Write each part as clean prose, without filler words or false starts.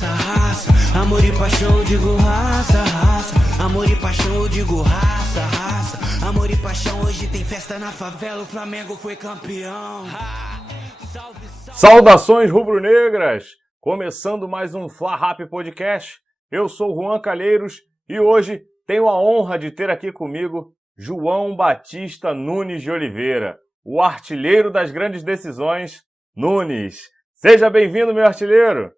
raça, raça. Amor e paixão, eu digo raça, raça. Amor e paixão, eu digo raça, raça. Amor e paixão, hoje tem festa na favela. O Flamengo foi campeão. Salve, salve. Saudações rubro-negras! Começando mais um Fla Rap Podcast. Eu sou o Juan Calheiros e hoje tenho a honra de ter aqui comigo João Batista Nunes de Oliveira, o artilheiro das grandes decisões, Nunes. Seja bem-vindo, meu artilheiro.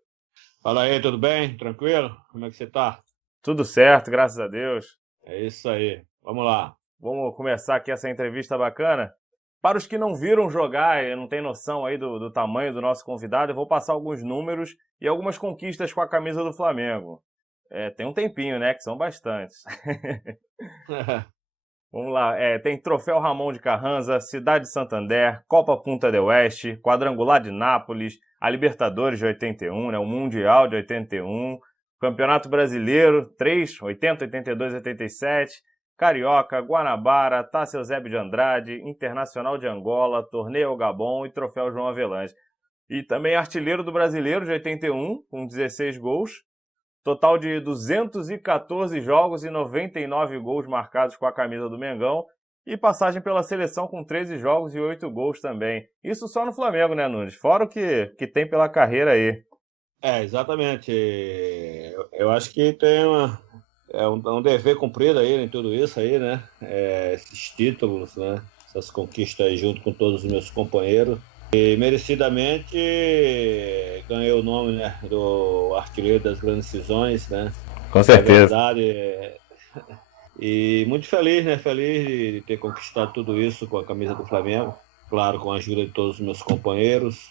Fala aí, tudo bem? Tranquilo? Como é que você tá? Tudo certo, graças a Deus. É isso aí. Vamos lá. Vamos começar aqui essa entrevista bacana. Para os que não viram jogar e não têm noção aí do tamanho do nosso convidado, eu vou passar alguns números e algumas conquistas com a camisa do Flamengo. Tem um tempinho, né? Que são bastantes. Vamos lá. Tem Troféu Ramon de Carranza, Cidade de Santander, Copa Punta del Oeste, Quadrangular de Nápoles, a Libertadores de 81, né? O Mundial de 81, Campeonato Brasileiro, 3, 80, 82, 87, Carioca, Guanabara, Taça Eusébio de Andrade, Internacional de Angola, Torneio Gabon e Troféu João Avelange. E também artilheiro do Brasileiro de 81, com 16 gols. Total de 214 jogos e 99 gols marcados com a camisa do Mengão. E passagem pela seleção com 13 jogos e 8 gols também. Isso só no Flamengo, né, Nunes? Fora o que tem pela carreira aí. Exatamente. Eu acho que tem um dever cumprido aí em tudo isso aí, né? Esses títulos, né? Essas conquistas aí junto com todos os meus companheiros. E merecidamente ganhei o nome, né, do artilheiro das grandes decisões, né? Com certeza. Na verdade, e muito feliz, né? Feliz de ter conquistado tudo isso com a camisa do Flamengo. Claro, com a ajuda de todos os meus companheiros,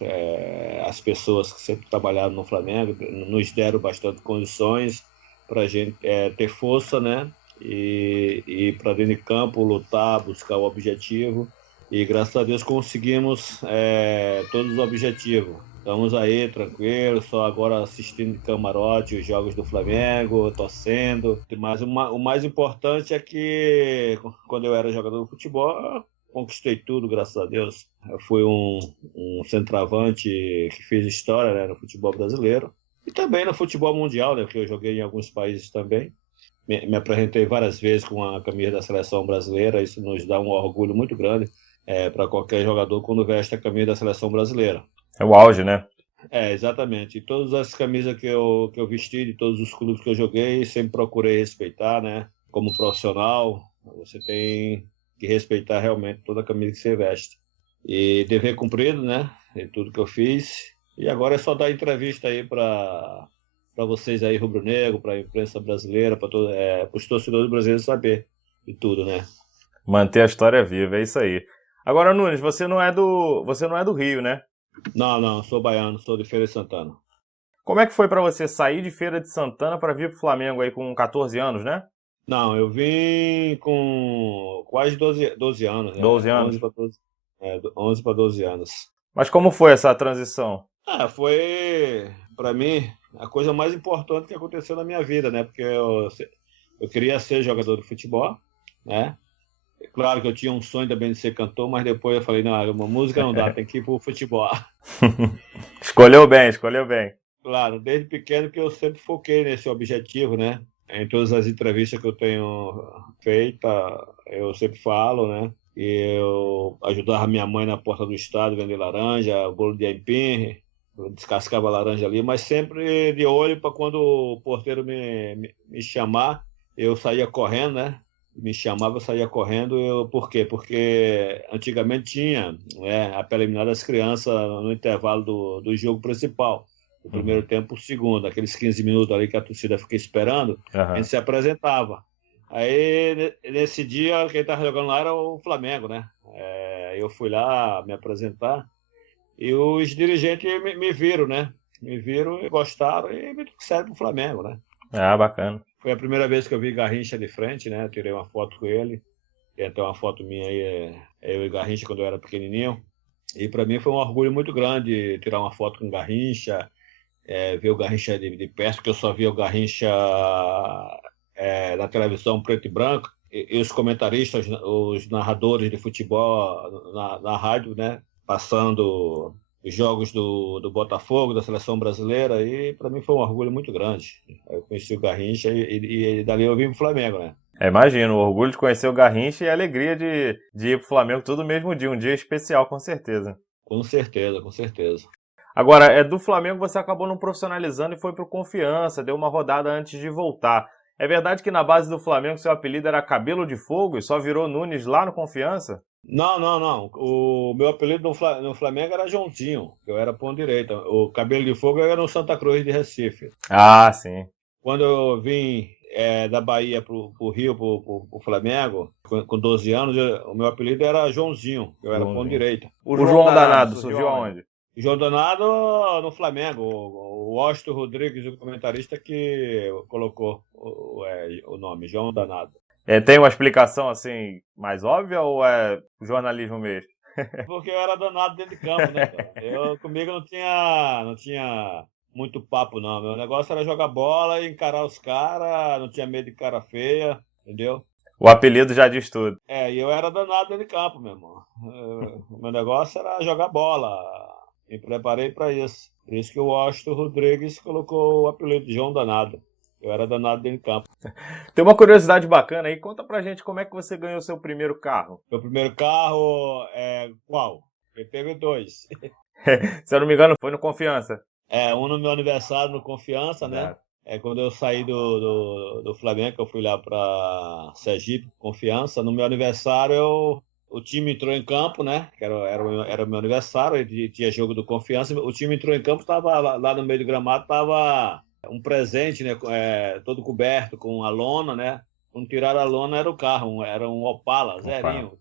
as pessoas que sempre trabalharam no Flamengo, nos deram bastante condições para a gente ter força, né? E para dentro de campo lutar, buscar o objetivo. E graças a Deus conseguimos todos os objetivos. Estamos aí tranquilos, só agora assistindo de camarote os jogos do Flamengo, torcendo. Mas o mais importante é que quando eu era jogador de futebol, conquistei tudo, graças a Deus. Eu fui um centroavante que fez história, né, no futebol brasileiro. E também no futebol mundial, né, porque eu joguei em alguns países também. Me apresentei várias vezes com a camisa da seleção brasileira. Isso nos dá um orgulho muito grande para qualquer jogador quando veste a camisa da seleção brasileira. É o auge, né? Exatamente. E todas as camisas que eu vesti, de todos os clubes que eu joguei, sempre procurei respeitar, né? Como profissional, você tem que respeitar realmente toda a camisa que você veste. E dever cumprido, né? De tudo que eu fiz. E agora é só dar entrevista aí para vocês aí, rubro-negro, para a imprensa brasileira, para os torcedores brasileiros saber de tudo, né? Manter a história viva, é isso aí. Agora, Nunes, você não é do Rio, né? Não, sou baiano, sou de Feira de Santana. Como é que foi para você sair de Feira de Santana para vir pro Flamengo aí com 14 anos, né? Não, eu vim com quase 12 anos. 12 anos? 11 para 12 anos. Mas como foi essa transição? Foi, para mim, a coisa mais importante que aconteceu na minha vida, né? Porque eu queria ser jogador de futebol, né? Claro que eu tinha um sonho também de ser cantor, mas depois eu falei, não, uma música não dá, tem que ir pro futebol. Escolheu bem. Claro, desde pequeno que eu sempre foquei nesse objetivo, né? Em todas as entrevistas que eu tenho feita, eu sempre falo, né? E eu ajudava minha mãe na porta do estado, vender laranja, bolo de aipim, descascava a laranja ali, mas sempre de olho para quando o porteiro me chamar, eu saía correndo, né? Me chamava, eu saía correndo. Por quê? Porque antigamente tinha a preliminar das crianças no intervalo do jogo principal. O primeiro tempo, o segundo. Aqueles 15 minutos ali que a torcida fica esperando, a gente se apresentava. Aí, nesse dia, quem estava jogando lá era o Flamengo, né? Eu fui lá me apresentar e os dirigentes me viram, né? Me viram e gostaram e me trouxeram pro Flamengo, né? Ah, bacana. Foi a primeira vez que eu vi Garrincha de frente, né? Eu tirei uma foto com ele. Tem até uma foto minha aí, eu e Garrincha quando eu era pequenininho. E para mim foi um orgulho muito grande tirar uma foto com o Garrincha, ver o Garrincha de perto, porque eu só via o Garrincha na televisão preto e branco. E os comentaristas, os narradores de futebol na rádio, né? Passando os jogos do Botafogo, da seleção brasileira, e para mim foi um orgulho muito grande. Eu conheci o Garrincha e dali eu vim pro Flamengo, né? Imagino, o orgulho de conhecer o Garrincha e a alegria de ir pro Flamengo tudo no mesmo dia, um dia especial, com certeza. Com certeza, com certeza. Agora, do Flamengo você acabou não profissionalizando e foi pro Confiança, deu uma rodada antes de voltar. É verdade que na base do Flamengo seu apelido era Cabelo de Fogo e só virou Nunes lá no Confiança? Não, não, não. O meu apelido no Flamengo era Joãozinho, eu era ponta direita. O Cabelo de Fogo era no Santa Cruz de Recife. Ah, sim. Quando eu vim da Bahia pro Rio, pro Flamengo, com 12 anos, o meu apelido era Joãozinho, eu era ponta direita. O João Danado surgiu aonde? João Danado no Flamengo. O Washington Rodrigues, o comentarista, que colocou o nome, João Danado. Tem uma explicação assim mais óbvia ou é jornalismo mesmo? Porque eu era danado dentro de campo, né, cara? Comigo não tinha muito papo, não. Meu negócio era jogar bola e encarar os caras, não tinha medo de cara feia, entendeu? O apelido já diz tudo. E eu era danado dentro de campo, meu irmão. O meu negócio era jogar bola. Me preparei para isso. Por isso que o Washington Rodrigues colocou o apelido de João Danado. Eu era danado dentro de campo. Tem uma curiosidade bacana aí. Conta pra gente como é que você ganhou seu primeiro carro. Meu primeiro carro qual? Eu teve 2. Se eu não me engano, foi no Confiança. Um no meu aniversário no Confiança, né? Quando eu saí do Flamengo, eu fui lá para Sergipe, Confiança. No meu aniversário, o time entrou em campo, né? Era o meu aniversário, tinha jogo do Confiança. O time entrou em campo, estava lá no meio do gramado, estava um presente, né? Todo coberto com a lona, né? Quando tiraram a lona, era o carro, era um Opala, zerinho,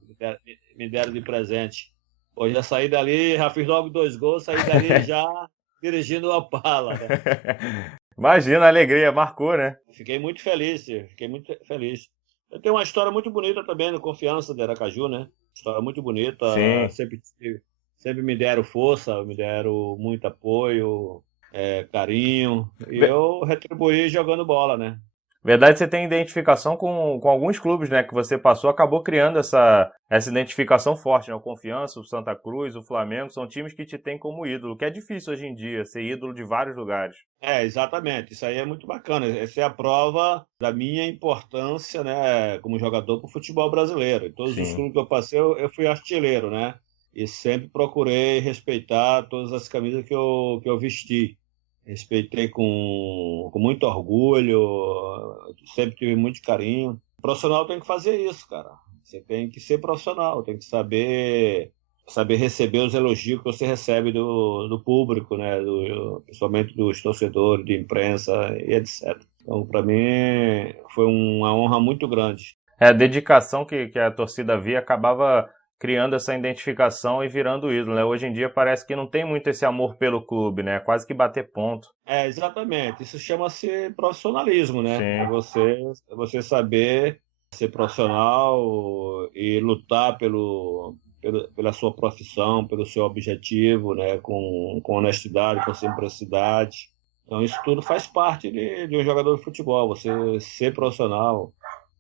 me deram de presente. Hoje já saí dali, já fiz logo 2 gols, saí dali já dirigindo o Opala, né? Imagina a alegria, marcou, né? Fiquei muito feliz. Eu tenho uma história muito bonita também no Confiança de Aracaju, né? História muito bonita. Sempre me deram força, me deram muito apoio, carinho. E eu retribuí jogando bola, né? Verdade, você tem identificação com alguns clubes, né? Que você passou, acabou criando essa identificação forte, né? O Confiança, o Santa Cruz, o Flamengo, são times que te têm como ídolo, que é difícil hoje em dia, ser ídolo de vários lugares. Exatamente. Isso aí é muito bacana. Essa é a prova da minha importância, né? Como jogador para o futebol brasileiro. Em todos os clubes que eu passei, eu fui artilheiro, né? E sempre procurei respeitar todas as camisas que eu vesti. Respeitei com muito orgulho, sempre tive muito carinho. O profissional tem que fazer isso, cara. Você tem que ser profissional, tem que saber receber os elogios que você recebe do público, né? Principalmente dos torcedores, de imprensa e etc. Então, para mim, foi uma honra muito grande. A dedicação que a torcida via acabava criando essa identificação e virando ídolo, né? Hoje em dia parece que não tem muito esse amor pelo clube, né? Quase que bater ponto. Exatamente. Isso chama-se profissionalismo, né? Você saber ser profissional e lutar pela sua profissão, pelo seu objetivo, né? Com honestidade, com simplicidade. Então isso tudo faz parte de um jogador de futebol. Você ser profissional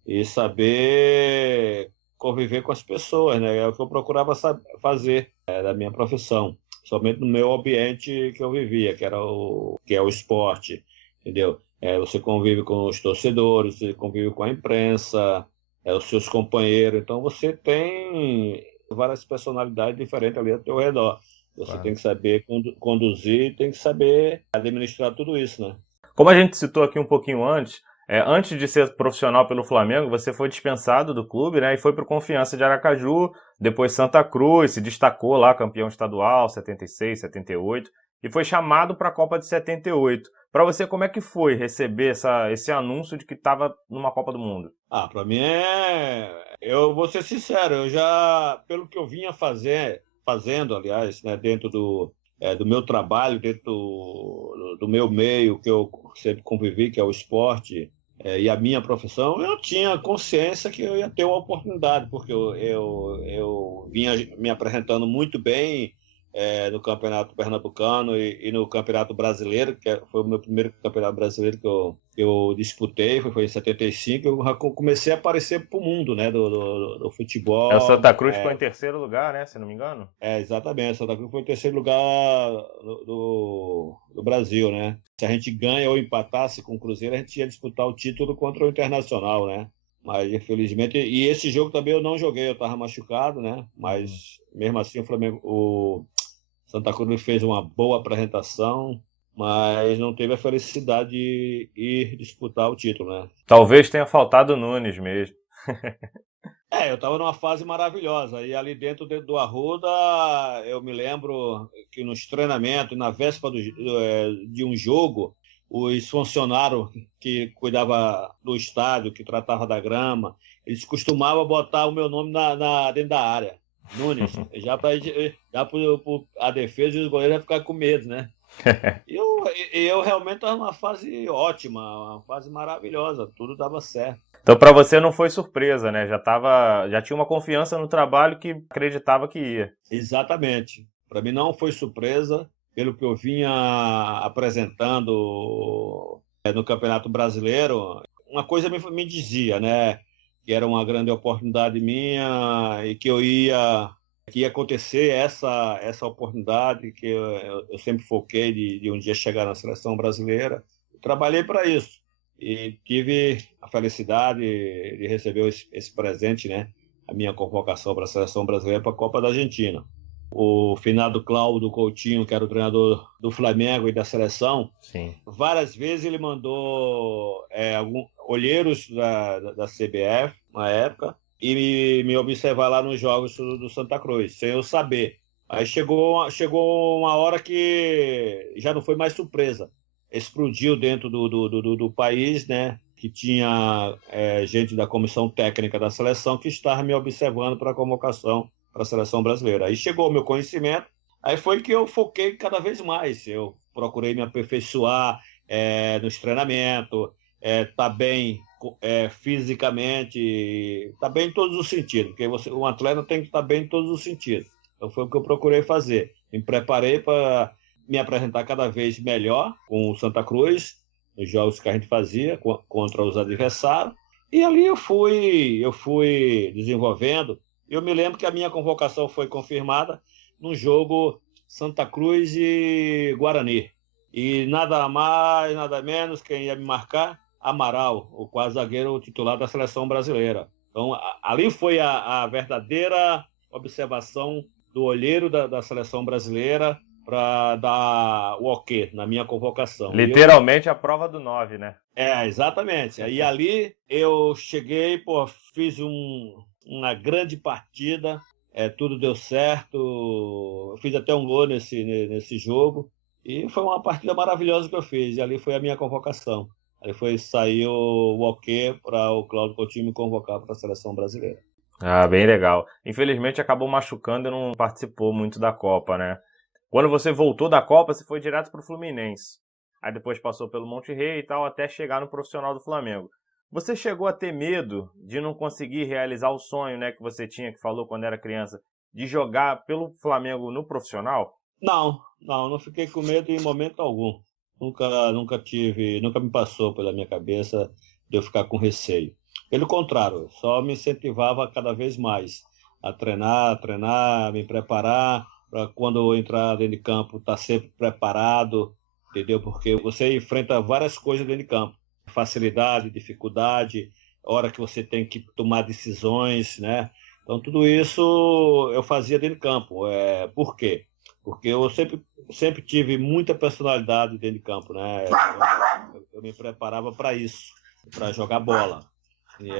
e saber conviver com as pessoas, né? É o que eu procurava fazer da minha profissão, somente no meu ambiente que eu vivia, que é o esporte, entendeu? Você convive com os torcedores, você convive com a imprensa, os seus companheiros, então você tem várias personalidades diferentes ali ao teu redor. Você tem que saber conduzir, tem que saber administrar tudo isso, né? Como a gente citou aqui um pouquinho antes, antes de ser profissional pelo Flamengo, você foi dispensado do clube, né? E foi para o Confiança de Aracaju, depois Santa Cruz, se destacou lá, campeão estadual, 76, 78, e foi chamado para a Copa de 78. Para você, como é que foi receber esse anúncio de que estava numa Copa do Mundo? Para mim eu vou ser sincero, eu já, pelo que eu vinha fazendo, aliás, né, dentro do meu trabalho, dentro do meu meio, que eu sempre convivi, que é o esporte, e a minha profissão, eu tinha consciência que eu ia ter uma oportunidade, porque eu vinha me apresentando muito bem no Campeonato Pernambucano e no Campeonato Brasileiro, que foi o meu primeiro Campeonato Brasileiro que eu disputei, foi em 75, eu já comecei a aparecer para o mundo, né, do futebol. O Santa Cruz ficou em terceiro lugar, né, se não me engano? Exatamente, Santa Cruz foi em terceiro lugar do Brasil, né? Se a gente ganha ou empatasse com o Cruzeiro, a gente ia disputar o título contra o Internacional, né? Mas, infelizmente, e esse jogo também eu não joguei, eu estava machucado, né? Mas, mesmo assim, o Santa Cruz fez uma boa apresentação, mas não teve a felicidade de ir disputar o título, né? Talvez tenha faltado o Nunes mesmo. Eu estava numa fase maravilhosa. E ali dentro do Arruda, eu me lembro que nos treinamentos, na véspera de um jogo, os funcionários que cuidavam do estádio, que tratavam da grama, eles costumavam botar o meu nome dentro da área. Nunes, já para a defesa e os goleiros iam ficar com medo, né? Eu realmente estava numa fase ótima, uma fase maravilhosa, tudo dava certo. Então para você não foi surpresa, né? Já tinha uma confiança no trabalho que acreditava que ia. Exatamente. Para mim não foi surpresa, pelo que eu vinha apresentando no Campeonato Brasileiro. Uma coisa me dizia, né, que era uma grande oportunidade minha e que ia acontecer essa oportunidade que eu sempre foquei de um dia chegar na seleção brasileira. Trabalhei para isso e tive a felicidade de receber esse presente, né? A minha convocação para a seleção brasileira para a Copa da Argentina. O finado Cláudio Coutinho, que era o treinador do Flamengo e da seleção, sim, várias vezes ele mandou olheiros da CBF, na época, e me observar lá nos jogos do Santa Cruz, sem eu saber. Aí chegou uma hora que já não foi mais surpresa. Explodiu dentro do país, né? Que tinha gente da comissão técnica da seleção que estava me observando para a convocação para a seleção brasileira. Aí chegou o meu conhecimento, aí foi que eu foquei cada vez mais. Eu procurei me aperfeiçoar nos treinamentos, tá bem fisicamente, tá bem em todos os sentidos, porque um atleta tem que estar bem em todos os sentidos. Então foi o que eu procurei fazer. Me preparei para me apresentar cada vez melhor com o Santa Cruz, nos jogos que a gente fazia contra os adversários, e ali eu fui desenvolvendo. Eu me lembro que a minha convocação foi confirmada no jogo Santa Cruz e Guarani. E nada mais, nada menos, quem ia me marcar? Amaral, o quase zagueiro titular da seleção brasileira. Então, ali foi a verdadeira observação do olheiro da seleção brasileira para dar o ok na minha convocação. Literalmente a prova do 9, né? Exatamente. E ali eu cheguei, fiz uma grande partida, tudo deu certo, eu fiz até um gol nesse jogo, e foi uma partida maravilhosa que eu fiz, e ali foi a minha convocação. Ali saiu o ok para o Cláudio Coutinho me convocar para a seleção brasileira. Ah, bem legal. Infelizmente acabou machucando e não participou muito da Copa, né? Quando você voltou da Copa, você foi direto para o Fluminense. Aí depois passou pelo Monte Rei e tal, até chegar no profissional do Flamengo. Você chegou a ter medo de não conseguir realizar o sonho, né, que você tinha, que falou quando era criança, de jogar pelo Flamengo no profissional? Não fiquei com medo em momento algum. Nunca me passou pela minha cabeça de eu ficar com receio. Pelo contrário, só me incentivava cada vez mais a treinar, me preparar, para quando eu entrar dentro de campo, estar sempre preparado, entendeu? Porque você enfrenta várias coisas dentro de campo. Facilidade, dificuldade, hora que você tem que tomar decisões, né? Então, tudo isso eu fazia dentro de campo. Por quê? Porque eu sempre tive muita personalidade dentro de campo, né? Eu me preparava para isso, para jogar bola. E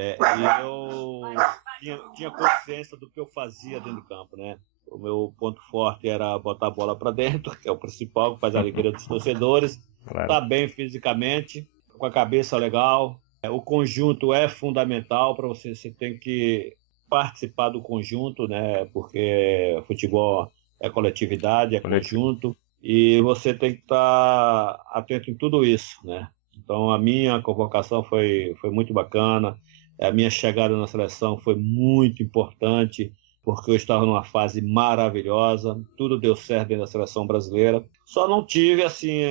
eu tinha consciência do que eu fazia dentro de campo, né? O meu ponto forte era botar a bola para dentro, que é o principal, que faz a alegria dos torcedores. Claro. Tá bem fisicamente, com a cabeça legal. O conjunto é fundamental para você tem que participar do conjunto, né? Porque futebol é coletividade, é conjunto, e você tem que estar atento em tudo isso, né? Então, a minha convocação foi muito bacana, a minha chegada na seleção foi muito importante, porque eu estava numa fase maravilhosa, tudo deu certo dentro da seleção brasileira. Só não tive, assim,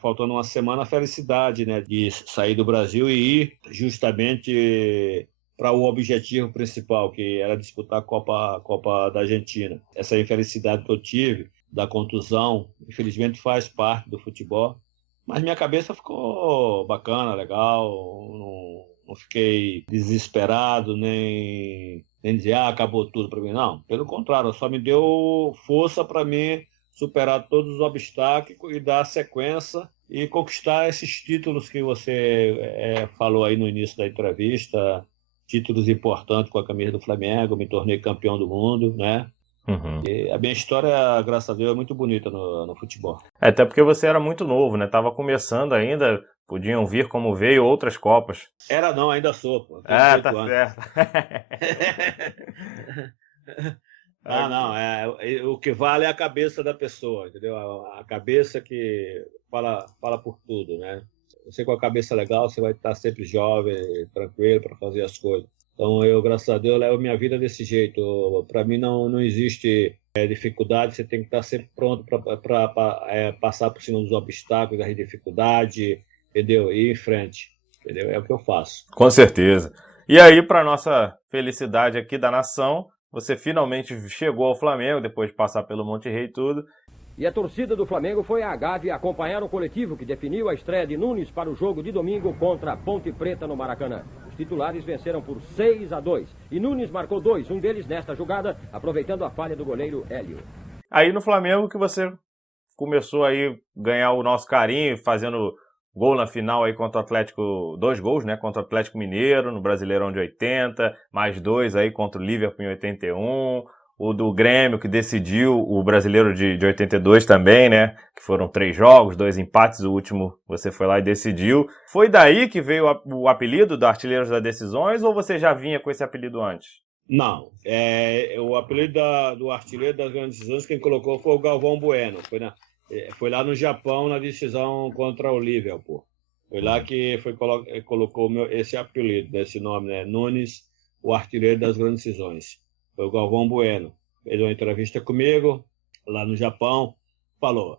faltando uma semana, a felicidade, né, de sair do Brasil e ir justamente para o objetivo principal, que era disputar a Copa da Argentina. Essa infelicidade que eu tive, da contusão, infelizmente faz parte do futebol, mas minha cabeça ficou bacana, legal, não fiquei desesperado, nem dizer, acabou tudo para mim. Não, pelo contrário, só me deu força para mim superar todos os obstáculos e dar sequência e conquistar esses títulos que você falou aí no início da entrevista, títulos importantes com a camisa do Flamengo, me tornei campeão do mundo, né? Uhum. E a minha história, graças a Deus, é muito bonita no futebol. Até porque você era muito novo, né? Tava começando ainda, podiam vir como veio outras Copas. Era não, ainda sou, pô. Tá anos. certo. O que vale é a cabeça da pessoa, entendeu? A cabeça que fala por tudo, né? Você com a cabeça legal, você vai estar sempre jovem, tranquilo para fazer as coisas. Então, eu, graças a Deus, levo minha vida desse jeito. Para mim, não existe dificuldade, você tem que estar sempre pronto para passar por cima dos obstáculos, das dificuldades, entendeu? E ir em frente, entendeu? É o que eu faço. Com certeza. E aí, para nossa felicidade aqui da nação, você finalmente chegou ao Flamengo, depois de passar pelo Monte Rei e tudo. E a torcida do Flamengo foi à Gávea acompanhar o coletivo que definiu a estreia de Nunes para o jogo de domingo contra a Ponte Preta no Maracanã. Os titulares venceram por 6-2 e Nunes marcou 2, um deles nesta jogada, aproveitando a falha do goleiro Hélio. Aí no Flamengo que você começou aí ganhar o nosso carinho, fazendo gol na final aí contra o Atlético, 2 gols, né, contra o Atlético Mineiro, no Brasileirão de 80, mais 2 aí contra o Liverpool em 81, o do Grêmio que decidiu o Brasileiro de 82 também, né, que foram 3 jogos, 2 empates, o último você foi lá e decidiu. Foi daí que veio o apelido do Artilheiro das Decisões ou você já vinha com esse apelido antes? Não, o apelido do Artilheiro das Grandes Decisões quem colocou foi o Galvão Bueno, foi lá no Japão na decisão contra o Liverpool. Foi lá que colocou esse apelido, esse nome, né? Nunes, o Artilheiro das Grandes Decisões. Foi o Galvão Bueno. Fez uma entrevista comigo lá no Japão. Falou,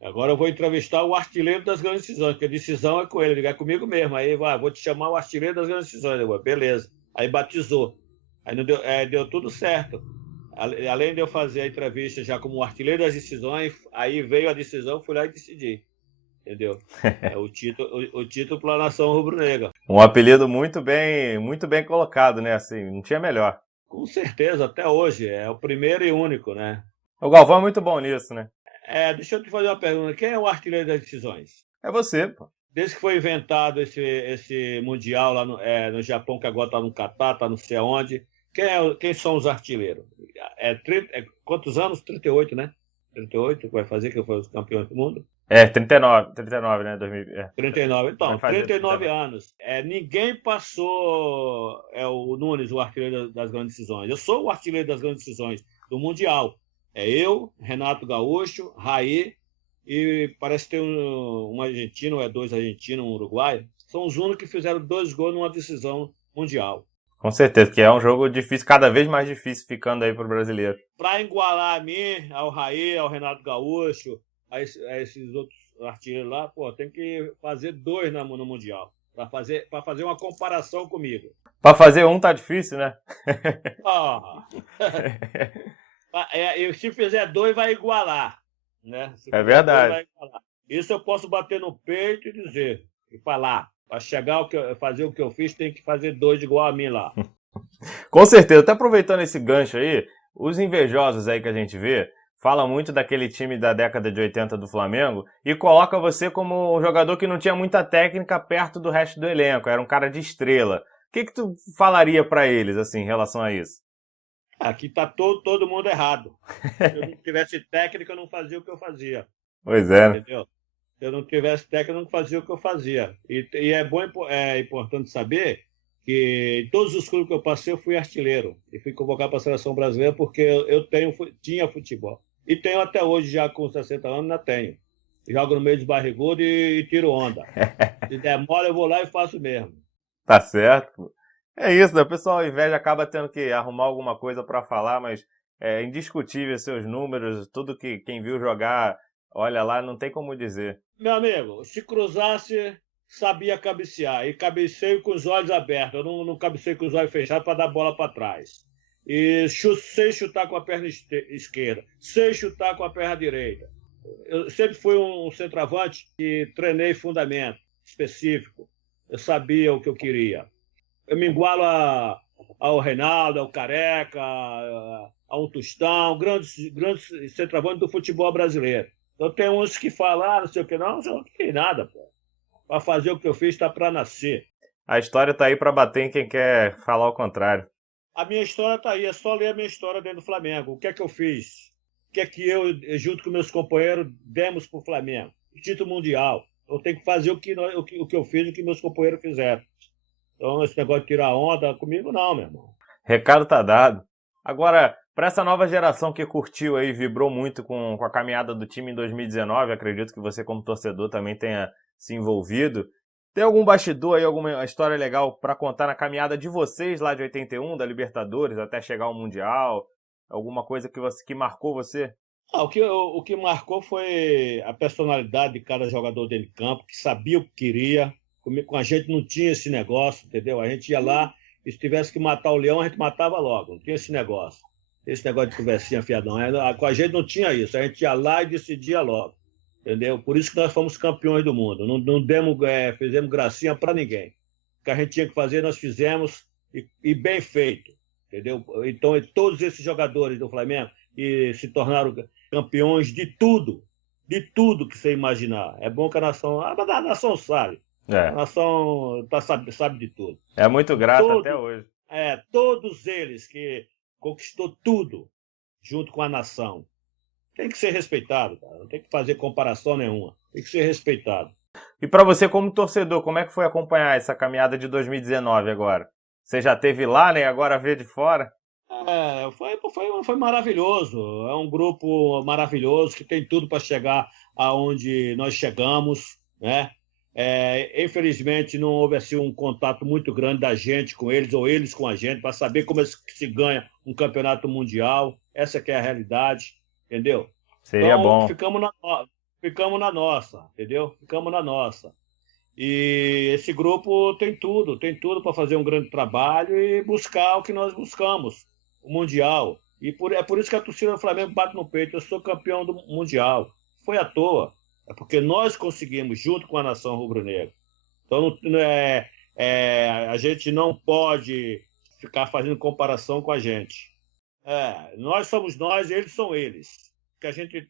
agora eu vou entrevistar o Artilheiro das Grandes Decisões, porque a decisão é com ele, ele é comigo mesmo. Aí vou te chamar o Artilheiro das Grandes Decisões. Eu, beleza. Aí batizou. Aí não deu tudo certo. Além de eu fazer a entrevista já como artilheiro das decisões, aí veio a decisão, fui lá e decidi. Entendeu? O título para a nação rubro-negra. Um apelido muito bem colocado, né? Assim, não tinha melhor. Com certeza, até hoje. É o primeiro e único, né? O Galvão é muito bom nisso, né? Deixa eu te fazer uma pergunta. Quem é o artilheiro das decisões? É você, pô. Desde que foi inventado esse Mundial lá no Japão, que agora está no Catar, está não sei aonde, quem são os artilheiros? Quantos anos? 38, né? 38, que vai fazer que eu fui os campeões do mundo? 39, né? 39, então, 39 39 anos. Ninguém passou o Nunes, o artilheiro das grandes decisões. Eu sou o artilheiro das grandes decisões do Mundial. Eu, Renato Gaúcho, Raí, e parece que tem um argentino, 2 argentinos, um uruguaio. São os únicos que fizeram 2 gols numa decisão mundial. Com certeza, que é um jogo difícil, cada vez mais difícil ficando aí pro brasileiro. Para igualar a mim, ao Raí, ao Renato Gaúcho, a esses outros artilheiros lá, tem que fazer 2 no Mundial. Para fazer uma comparação comigo. Para fazer um tá difícil, né? Se fizer 2, vai igualar. Né? É verdade. 2, vai igualar. Isso eu posso bater no peito e dizer, e falar. Para fazer o que eu fiz, tem que fazer 2 igual a mim lá. Com certeza. Até aproveitando esse gancho aí, os invejosos aí que a gente vê, fala muito daquele time da década de 80 do Flamengo e coloca você como um jogador que não tinha muita técnica perto do resto do elenco, era um cara de estrela. O que tu falaria para eles, assim, em relação a isso? Aqui tá todo mundo errado. Se eu não tivesse técnica, eu não fazia o que eu fazia. Pois é. Entendeu? Se eu não tivesse técnica, eu não fazia o que eu fazia. E é importante saber que em todos os clubes que eu passei, eu fui artilheiro. E fui convocado para a seleção brasileira porque eu tinha futebol. E tenho até hoje, já com 60 anos, ainda tenho. Jogo no meio dos barrigudos e tiro onda. Se der mole, eu vou lá e faço mesmo. Tá certo. É isso, né? O pessoal ao invés acaba tendo que arrumar alguma coisa para falar, mas é indiscutível seus números, tudo que quem viu jogar, olha lá, não tem como dizer. Meu amigo, se cruzasse, sabia cabecear. E cabeceio com os olhos abertos. Eu não cabeceio com os olhos fechados para dar bola para trás. E sei chutar com a perna esquerda. Sei chutar com a perna direita. Eu sempre fui um centroavante que treinei fundamento específico. Eu sabia o que eu queria. Eu me igualo ao Reinaldo, ao Careca, ao Tostão, grandes centroavantes do futebol brasileiro. Então tem uns que falam, não sei o que, não tem nada, pô. Para fazer o que eu fiz, está para nascer. A história tá aí para bater em quem quer falar o contrário. A minha história está aí, é só ler a minha história dentro do Flamengo. O que é que eu fiz? O que é que eu, junto com meus companheiros, demos para o Flamengo? O título mundial. Eu tenho que fazer o que eu fiz e o que meus companheiros fizeram. Então, esse negócio de tirar onda comigo, não, meu irmão. Recado tá dado. Agora, para essa nova geração que curtiu aí, vibrou muito com a caminhada do time em 2019, acredito que você como torcedor também tenha se envolvido. Tem algum bastidor aí, alguma história legal para contar na caminhada de vocês lá de 81, da Libertadores, até chegar ao Mundial? Alguma coisa que marcou você? O que marcou foi a personalidade de cada jogador dentro de campo, que sabia o que queria. Com a gente não tinha esse negócio, entendeu? A gente ia lá, e se tivesse que matar o leão, a gente matava logo. Não tinha esse negócio. Esse negócio de conversinha fiadão. Com a gente não tinha isso. A gente ia lá e decidia logo. Entendeu? Por isso que nós fomos campeões do mundo. Não fizemos gracinha para ninguém. O que a gente tinha que fazer, nós fizemos e bem feito. Entendeu? Então, todos esses jogadores do Flamengo que se tornaram campeões de tudo que você imaginar. É bom que a nação sabe. A nação sabe de tudo. É muito grato até hoje. Todos eles que conquistou tudo junto com a nação. Tem que ser respeitado, cara. Não tem que fazer comparação nenhuma. Tem que ser respeitado. E para você como torcedor, como é que foi acompanhar essa caminhada de 2019 agora? Você já esteve lá, né? Agora vê de fora? Foi maravilhoso. É um grupo maravilhoso que tem tudo para chegar aonde nós chegamos, né? Infelizmente não houve assim um contato muito grande da gente com eles ou eles com a gente para saber como se ganha um campeonato mundial. Essa que é a realidade, entendeu? Seria então, bom. Ficamos na nossa, entendeu? Ficamos na nossa. E esse grupo tem tudo para fazer um grande trabalho e buscar o que nós buscamos, o Mundial. E é por isso que a torcida do Flamengo bate no peito. Eu sou campeão do Mundial. Foi à toa. É porque nós conseguimos, junto com a nação rubro-negra. Então, a gente não pode ficar fazendo comparação com a gente. Nós somos nós, eles são eles. O que a gente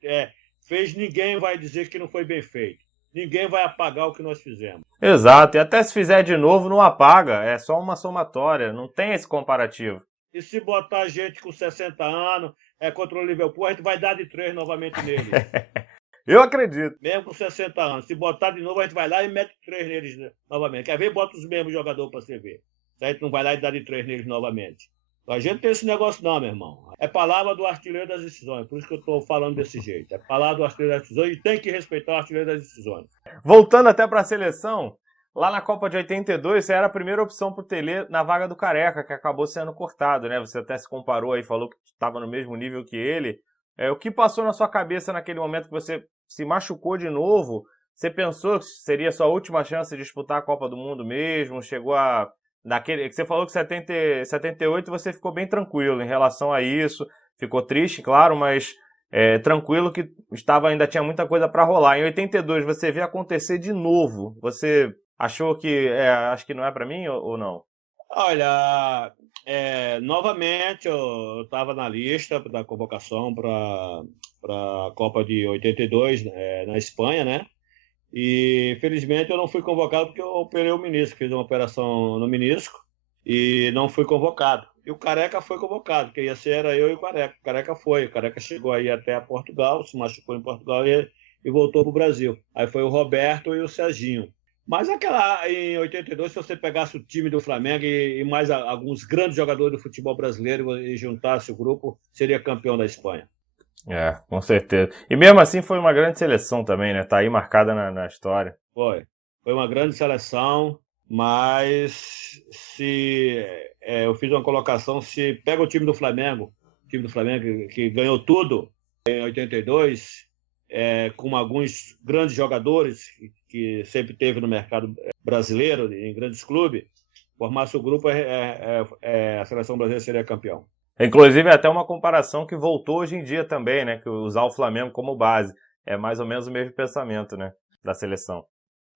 fez, ninguém vai dizer que não foi bem feito. Ninguém vai apagar o que nós fizemos. Exato, e até se fizer de novo, não apaga. É só uma somatória, não tem esse comparativo. E se botar a gente com 60 anos contra o Liverpool, a gente vai dar de 3 novamente neles. Eu acredito. Mesmo com 60 anos. Se botar de novo, a gente vai lá e mete 3 neles novamente. Quer ver? Bota os mesmos jogadores para você ver. A gente não vai lá e dá de 3 neles novamente. A gente não tem esse negócio não, meu irmão. É palavra do artilheiro das decisões. Por isso que eu estou falando desse jeito. É palavra do artilheiro das decisões e tem que respeitar o artilheiro das decisões. Voltando até para a seleção, lá na Copa de 82, você era a primeira opção para o Tele na vaga do Careca, que acabou sendo cortado, né? Você até se comparou aí, falou que estava no mesmo nível que ele. O que passou na sua cabeça naquele momento que você se machucou de novo? Você pensou que seria sua última chance de disputar a Copa do Mundo mesmo? Chegou a... Você falou que em 78 você ficou bem tranquilo em relação a isso. Ficou triste, claro, mas tranquilo que ainda tinha muita coisa para rolar. Em 82 você vê acontecer de novo. Você achou que acho que não é para mim ou não? Olha, novamente eu estava na lista da convocação para a Copa de 82 na Espanha, né? E, felizmente, eu não fui convocado porque eu operei o menisco, fiz uma operação no menisco e não fui convocado. E o Careca foi convocado, que ia ser era eu e o Careca. O Careca foi, o Careca chegou aí até Portugal, se machucou em Portugal e voltou para o Brasil. Aí foi o Roberto e o Serginho. Mas em 82, se você pegasse o time do Flamengo e mais alguns grandes jogadores do futebol brasileiro e juntasse o grupo, seria campeão da Espanha. Com certeza. E mesmo assim foi uma grande seleção também, né? Tá aí marcada na história. Foi uma grande seleção, Mas eu fiz uma colocação, se pega o time do Flamengo que ganhou tudo em 82, com alguns grandes jogadores que sempre teve no mercado brasileiro, em grandes clubes, formasse o grupo, a seleção brasileira seria campeão. Inclusive, até uma comparação que voltou hoje em dia também, né? Que usar o Flamengo como base. É mais ou menos o mesmo pensamento, né? Da seleção.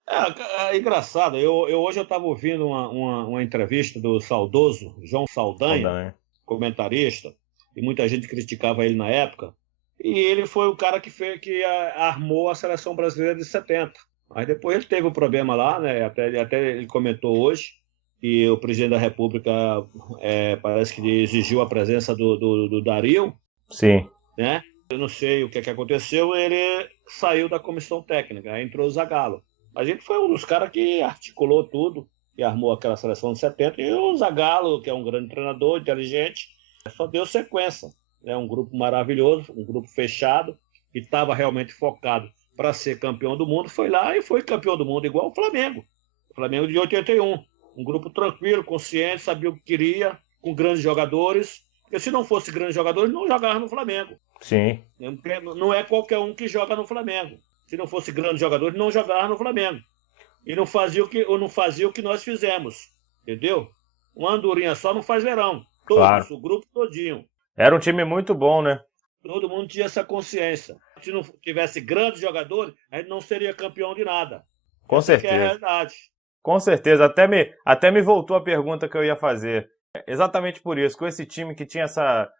É engraçado. Hoje eu estava ouvindo uma entrevista do saudoso João Saldanha, comentarista, e muita gente criticava ele na época. E ele foi o cara que armou a seleção brasileira de 70. Mas depois ele teve um problema lá, né? Até ele comentou hoje, que o presidente da República parece que exigiu a presença do Dario. Sim. Né? Eu não sei o que aconteceu, ele saiu da comissão técnica, aí entrou o Zagallo. Mas ele foi um dos caras que articulou tudo e armou aquela seleção de 70. E o Zagallo, que é um grande treinador, inteligente, só deu sequência. É um grupo maravilhoso, um grupo fechado, que estava realmente focado para ser campeão do mundo, foi lá e foi campeão do mundo, igual o Flamengo. O Flamengo de 81. Um grupo tranquilo, consciente, sabia o que queria, com grandes jogadores. Porque se não fosse grandes jogadores, não jogava no Flamengo. Sim. Não é qualquer um que joga no Flamengo. Se não fosse grandes jogadores, não jogava no Flamengo. E não fazia o que nós fizemos. Entendeu? Uma andorinha só não faz verão. Todos, claro. O grupo todinho. Era um time muito bom, né? Todo mundo tinha essa consciência. Se não tivesse grandes jogadores, a gente não seria campeão de nada. Com certeza. É a realidade. Com certeza. Até me voltou a pergunta que eu ia fazer. Exatamente por isso. Com esse time que tinha essa...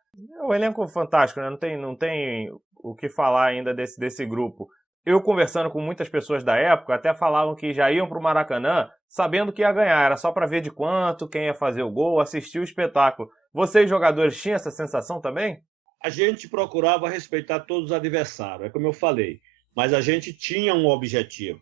O elenco fantástico, né? Não tem o que falar ainda desse grupo. Eu conversando com muitas pessoas da época, até falavam que já iam para o Maracanã sabendo que ia ganhar. Era só para ver de quanto, quem ia fazer o gol, assistir o espetáculo. Vocês, jogadores, tinham essa sensação também? A gente procurava respeitar todos os adversários, é como eu falei. Mas a gente tinha um objetivo.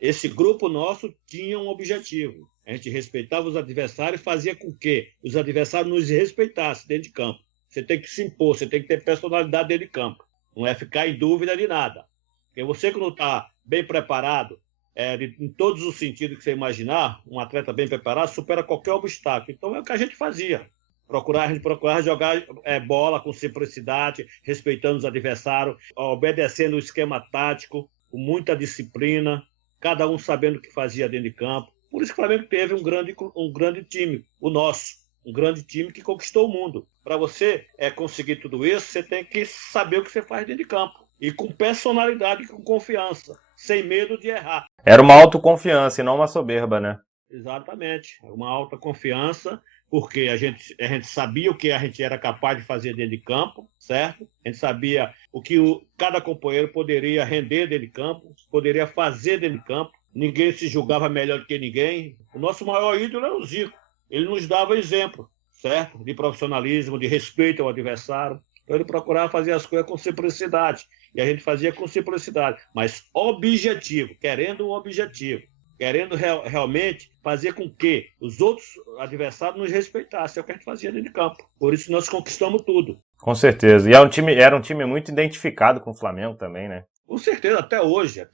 Esse grupo nosso tinha um objetivo. A gente respeitava os adversários e fazia com que os adversários nos respeitassem dentro de campo. Você tem que se impor, você tem que ter personalidade dentro de campo. Não é ficar em dúvida de nada. Porque você que não está bem preparado, em todos os sentidos que você imaginar, um atleta bem preparado supera qualquer obstáculo. Então é o que a gente fazia. A gente procurava jogar bola com simplicidade, respeitando os adversários, obedecendo o esquema tático, com muita disciplina, cada um sabendo o que fazia dentro de campo. Por isso que o Flamengo teve um grande time, o nosso, um grande time que conquistou o mundo. Para você conseguir tudo isso, você tem que saber o que você faz dentro de campo. E com personalidade e com confiança, sem medo de errar. Era uma autoconfiança e não uma soberba, né? Exatamente, uma alta confiança, porque a gente sabia o que a gente era capaz de fazer dentro de campo, certo? A gente sabia o que cada companheiro poderia render dentro de campo, poderia fazer dentro de campo. Ninguém se julgava melhor do que ninguém. O nosso maior ídolo era o Zico. Ele nos dava exemplo, certo? De profissionalismo, de respeito ao adversário. Então ele procurava fazer as coisas com simplicidade. E a gente fazia com simplicidade, mas objetivo, querendo um objetivo. Querendo realmente fazer com que os outros adversários nos respeitassem. É o que a gente fazia dentro de campo. Por isso nós conquistamos tudo. Com certeza. E era um time muito identificado com o Flamengo também, né? Com certeza, até hoje.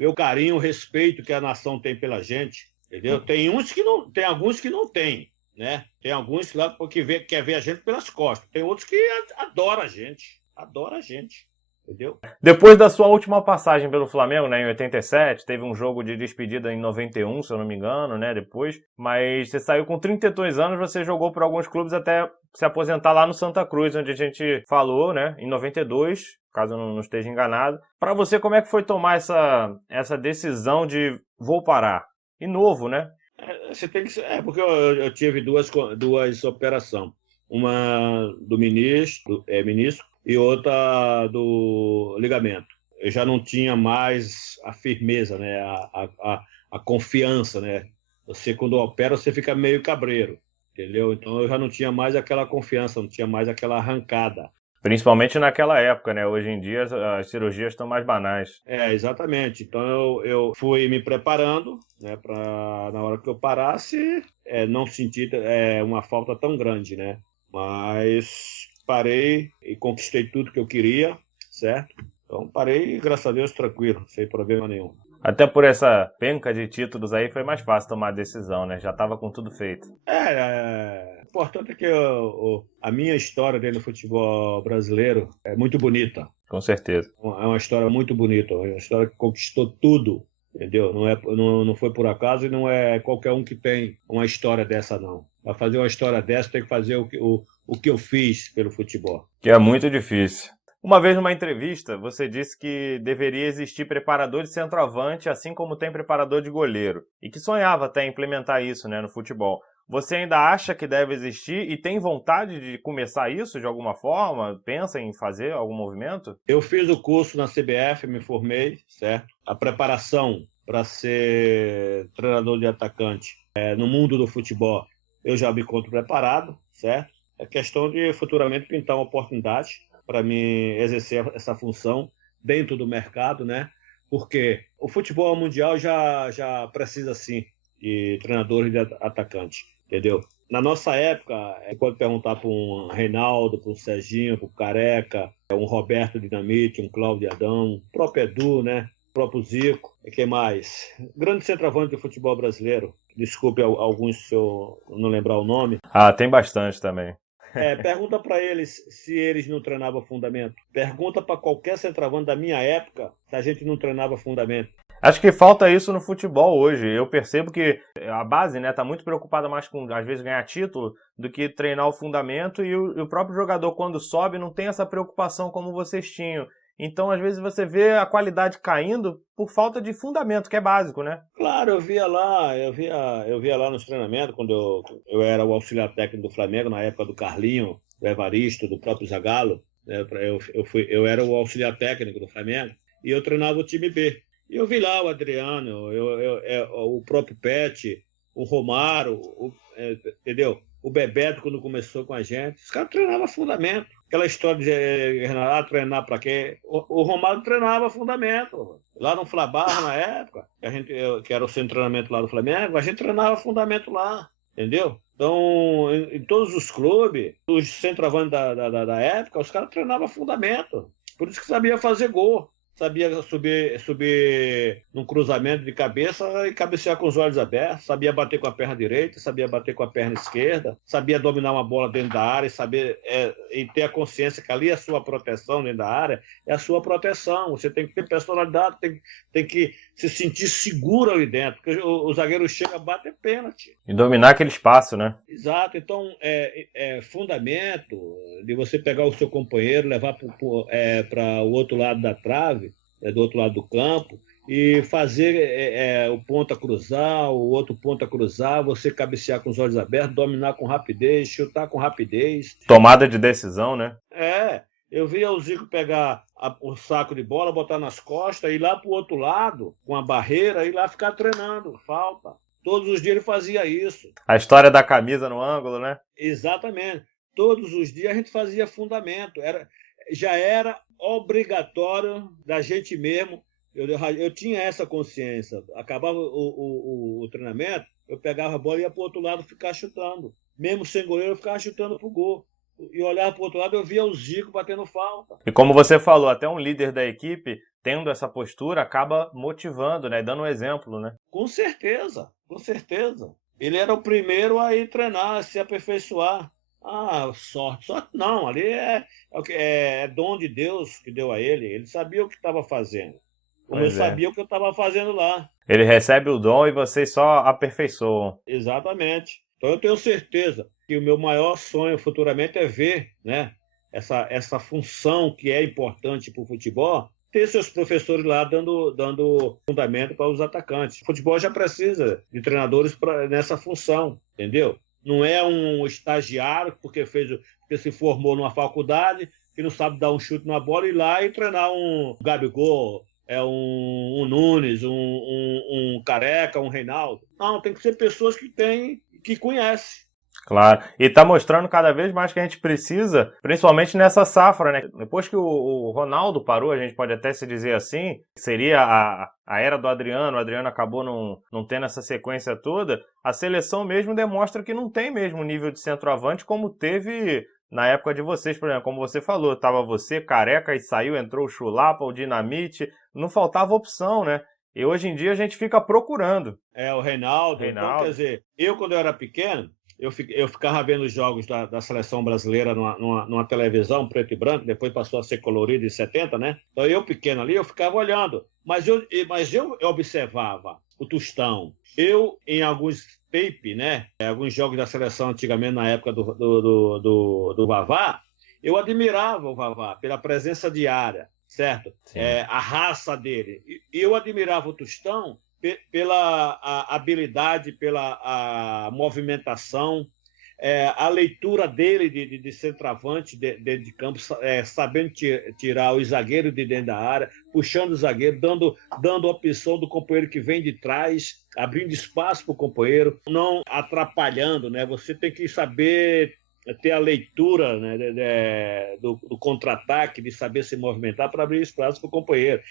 Meu carinho, o respeito que a nação tem pela gente. Entendeu? Tem alguns que não têm, né? Tem alguns lá que quer ver a gente pelas costas. Tem outros que adoram a gente. Adoram a gente. Entendeu? Depois da sua última passagem pelo Flamengo, né, em 87, teve um jogo de despedida em 91, se eu não me engano, né, depois, mas você saiu com 32 anos, você jogou por alguns clubes até se aposentar lá no Santa Cruz, onde a gente falou, né, em 92, caso eu não esteja enganado. Para você, como é que foi tomar essa decisão de vou parar? E novo, né? Você tem que... porque eu tive duas operações. Uma do menisco, e outra do ligamento. Eu já não tinha mais a firmeza, né? a confiança, né? Você, quando opera, você fica meio cabreiro, entendeu? Então eu já não tinha mais aquela confiança, não tinha mais aquela arrancada. Principalmente naquela época, né? Hoje em dia as cirurgias estão mais banais. Exatamente. Então eu fui me preparando, né? Para na hora que eu parasse, não sentir uma falta tão grande, né? Mas parei e conquistei tudo que eu queria, certo? Então parei, graças a Deus, tranquilo, sem problema nenhum. Até por essa penca de títulos aí foi mais fácil tomar a decisão, né? Já estava com tudo feito. O importante é que a minha história dentro do futebol brasileiro é muito bonita. Com certeza. É uma história muito bonita, uma história que conquistou tudo, entendeu? Não foi por acaso e não é qualquer um que tem uma história dessa, não. Para fazer uma história dessa, tem que fazer o que eu fiz pelo futebol. Que é muito difícil. Uma vez numa entrevista, você disse que deveria existir preparador de centroavante, assim como tem preparador de goleiro, e que sonhava até implementar isso, né, no futebol. Você ainda acha que deve existir e tem vontade de começar isso de alguma forma? Pensa em fazer algum movimento? Eu fiz o curso na CBF, me formei, certo? A preparação para ser treinador de atacante no mundo do futebol, eu já me encontro preparado, certo? É questão de futuramente pintar uma oportunidade para mim exercer essa função dentro do mercado, né? Porque o futebol mundial já precisa, sim, de treinadores de atacante, entendeu? Na nossa época, pode perguntar para um Reinaldo, para um Serginho, para um Careca, um Roberto Dinamite, um Cláudio Adão, o próprio Edu, né? O próprio Zico, e quem mais? Grande centroavante do futebol brasileiro. Desculpe alguns se eu não lembrar o nome. Tem bastante também. Pergunta para eles se eles não treinavam fundamento. Pergunta para qualquer centroavante da minha época se a gente não treinava fundamento. Acho que falta isso no futebol hoje. Eu percebo que a base, né, tá muito preocupada mais com, às vezes, ganhar título do que treinar o fundamento e o próprio jogador, quando sobe, não tem essa preocupação como vocês tinham. Então, às vezes, você vê a qualidade caindo por falta de fundamento, que é básico, né? Claro, eu via lá nos treinamentos, quando eu era o auxiliar técnico do Flamengo, na época do Carlinho, do Evaristo, do próprio Zagallo, né? Eu era o auxiliar técnico do Flamengo e eu treinava o time B. E eu vi lá o Adriano, o próprio Pet, o Romário, entendeu? O Bebeto, quando começou com a gente, os caras treinavam fundamento. Aquela história de treinar para quê? O Romário treinava fundamento. Lá no Flabar, na época, que era o centro de treinamento lá do Flamengo, a gente treinava fundamento lá, entendeu? Então, em todos os clubes, os centroavantes da época, os caras treinavam fundamento. Por isso que sabia fazer gol. Sabia subir num cruzamento de cabeça e cabecear com os olhos abertos, sabia bater com a perna direita, sabia bater com a perna esquerda, sabia dominar uma bola dentro da área e ter a consciência que ali é a sua proteção dentro da área, é a sua proteção. Você tem que ter personalidade, tem que se sentir seguro ali dentro, porque o zagueiro chega, bate é pênalti. E dominar aquele espaço, né? Exato. Então, fundamento de você pegar o seu companheiro, levar para o outro lado da trave, do outro lado do campo, e fazer o ponta cruzar, o outro ponta cruzar, você cabecear com os olhos abertos, dominar com rapidez, chutar com rapidez. Tomada de decisão, né? Eu via o Zico pegar o saco de bola, botar nas costas, ir lá para o outro lado, com a barreira, e lá ficar treinando, falta. Todos os dias ele fazia isso. A história da camisa no ângulo, né? Exatamente. Todos os dias a gente fazia fundamento. Já era obrigatório da gente mesmo. Eu tinha essa consciência. Acabava o treinamento, eu pegava a bola e ia para o outro lado ficar chutando. Mesmo sem goleiro, eu ficava chutando para o gol. E olhava para o outro lado, eu via o Zico batendo falta. E como você falou, até um líder da equipe, tendo essa postura, acaba motivando, né? Dando um exemplo, né? Com certeza, com certeza. Ele era o primeiro a ir treinar, a se aperfeiçoar. Sorte não, ali é dom de Deus que deu a ele. Ele sabia o que estava fazendo. Como eu sabia o que eu estava fazendo lá. Ele recebe o dom e vocês só aperfeiçoam. Exatamente. Então eu tenho certeza que o meu maior sonho futuramente é ver, né, essa função que é importante para o futebol, ter seus professores lá dando fundamento para os atacantes. O futebol já precisa de treinadores nessa função, entendeu? Não é um estagiário porque se formou numa faculdade, que não sabe dar um chute na bola, ir lá e treinar um Gabigol, um Nunes, um Careca, um Reinaldo. Não, tem que ser pessoas que conhecem. Claro, e tá mostrando cada vez mais que a gente precisa, principalmente nessa safra, né? Depois que o Ronaldo parou, a gente pode até se dizer assim, seria a era do Adriano, o Adriano acabou não tendo essa sequência toda, a seleção mesmo demonstra que não tem mesmo nível de centroavante como teve na época de vocês, por exemplo, como você falou, tava você, Careca, e saiu, entrou o Chulapa, o Dinamite, não faltava opção, né? E hoje em dia a gente fica procurando. O Reinaldo. Então, quer dizer, quando eu era pequeno, eu ficava vendo os jogos da seleção brasileira numa televisão preto e branco, depois passou a ser colorido em 70, né? Então eu pequeno ali, eu ficava olhando. Mas eu observava o Tostão. Em alguns tapes, né? Alguns jogos da seleção antigamente, na época do Vavá, eu admirava o Vavá pela presença diária, certo? A raça dele. E eu admirava o Tostão pela habilidade, pela a movimentação, a leitura dele de centroavante dentro de campo, sabendo tirar os zagueiros de dentro da área, puxando o zagueiro, dando opção do companheiro que vem de trás, abrindo espaço para o companheiro, não atrapalhando, né? Você tem que saber ter a leitura, né, do contra-ataque, de saber se movimentar para abrir espaço para o companheiro,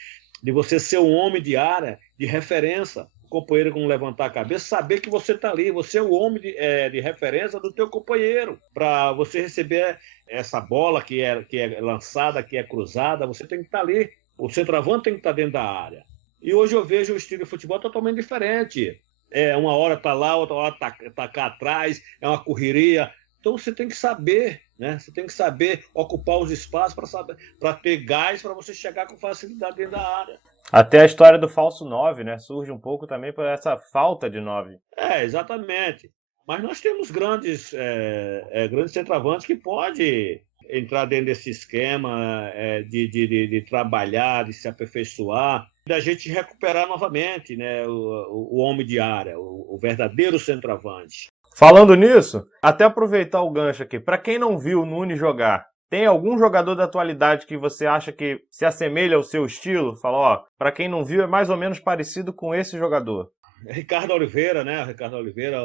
de você ser um homem de área, de referência, o companheiro com levantar a cabeça, saber que você está ali, você é o homem de referência do teu companheiro, para você receber essa bola que é lançada, que é cruzada, você tem que estar ali, o centroavante tem que estar dentro da área. E hoje eu vejo o estilo de futebol totalmente diferente. Uma hora está lá, outra hora está cá atrás, é uma correria. Então você tem que saber, né? Você tem que saber ocupar os espaços para ter gás para você chegar com facilidade dentro da área. Até a história do falso 9, né? Surge um pouco também por essa falta de 9. Exatamente. Mas nós temos grandes centroavantes que podem entrar dentro desse esquema de trabalhar, de se aperfeiçoar, da gente recuperar novamente, né, o homem de área, o verdadeiro centroavante. Falando nisso, até aproveitar o gancho aqui, para quem não viu o Nunes jogar, tem algum jogador da atualidade que você acha que se assemelha ao seu estilo? Fala, para quem não viu, é mais ou menos parecido com esse jogador. Ricardo Oliveira, né? Ricardo Oliveira,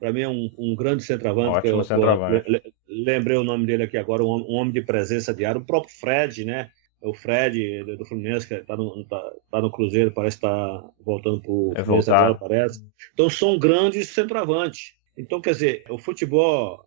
para mim, é um grande centroavante. Ótimo centroavante. Lembrei o nome dele aqui agora, um homem de presença diária. O próprio Fred, né? O Fred do Fluminense, que está no Cruzeiro, parece que está voltando para o Fluminense agora, parece. Então, são grandes centroavantes. Então, quer dizer, o futebol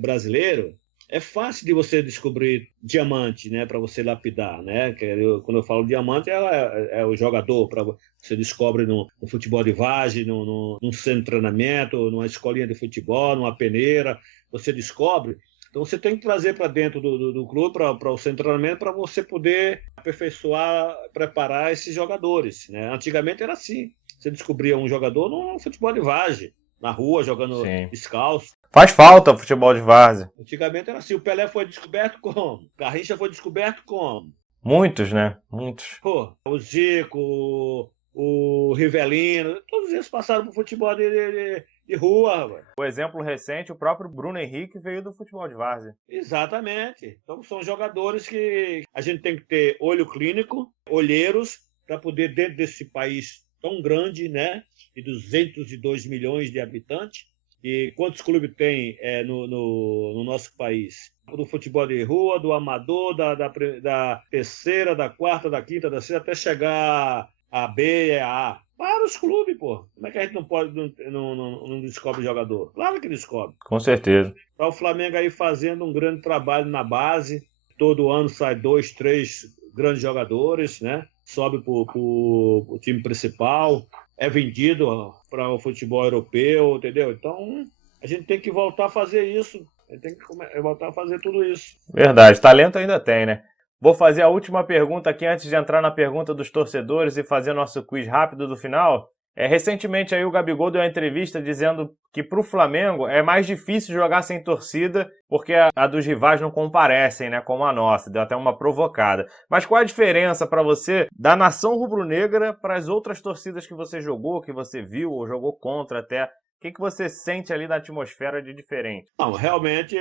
brasileiro é fácil de você descobrir diamante, né, para você lapidar, né? Quando eu falo diamante, é o jogador, você descobre no futebol de várzea, num centro de treinamento, numa escolinha de futebol, numa peneira, você descobre. Então, você tem que trazer para dentro do clube, para o centro de treinamento, para você poder aperfeiçoar, preparar esses jogadores, né? Antigamente era assim, você descobria um jogador no futebol de várzea, na rua, jogando descalço. Faz falta o futebol de várzea. Antigamente era assim, o Pelé foi descoberto como? Garrincha foi descoberto como? Muitos, né? Muitos. O Zico, o Rivelino, todos eles passaram pro futebol de rua. Véio. O exemplo recente, o próprio Bruno Henrique veio do futebol de várzea. Exatamente. Então são jogadores que a gente tem que ter olho clínico, olheiros, para poder, dentro desse país tão grande, né? De 202 milhões de habitantes. E quantos clubes tem no nosso país? Do futebol de rua, do amador, da terceira, da quarta, da quinta, da sexta, até chegar a B e a A. Vários clubes, pô. Como é que a gente não descobre jogador? Claro que descobre. Com certeza. Para o Flamengo aí fazendo um grande trabalho na base. Todo ano sai 2, 3 grandes jogadores, né? Sobe para o time principal. É vendido para o futebol europeu, entendeu? Então, a gente tem que voltar a fazer isso. A gente tem que voltar a fazer tudo isso. Verdade, talento ainda tem, né? Vou fazer a última pergunta aqui antes de entrar na pergunta dos torcedores e fazer nosso quiz rápido do final. Recentemente aí o Gabigol deu uma entrevista dizendo que para o Flamengo é mais difícil jogar sem torcida porque a dos rivais não comparecem, né, como a nossa. Deu até uma provocada. Mas qual a diferença para você da nação rubro-negra para as outras torcidas que você jogou, que você viu ou jogou contra até? O que você sente ali da atmosfera de diferente? Não, realmente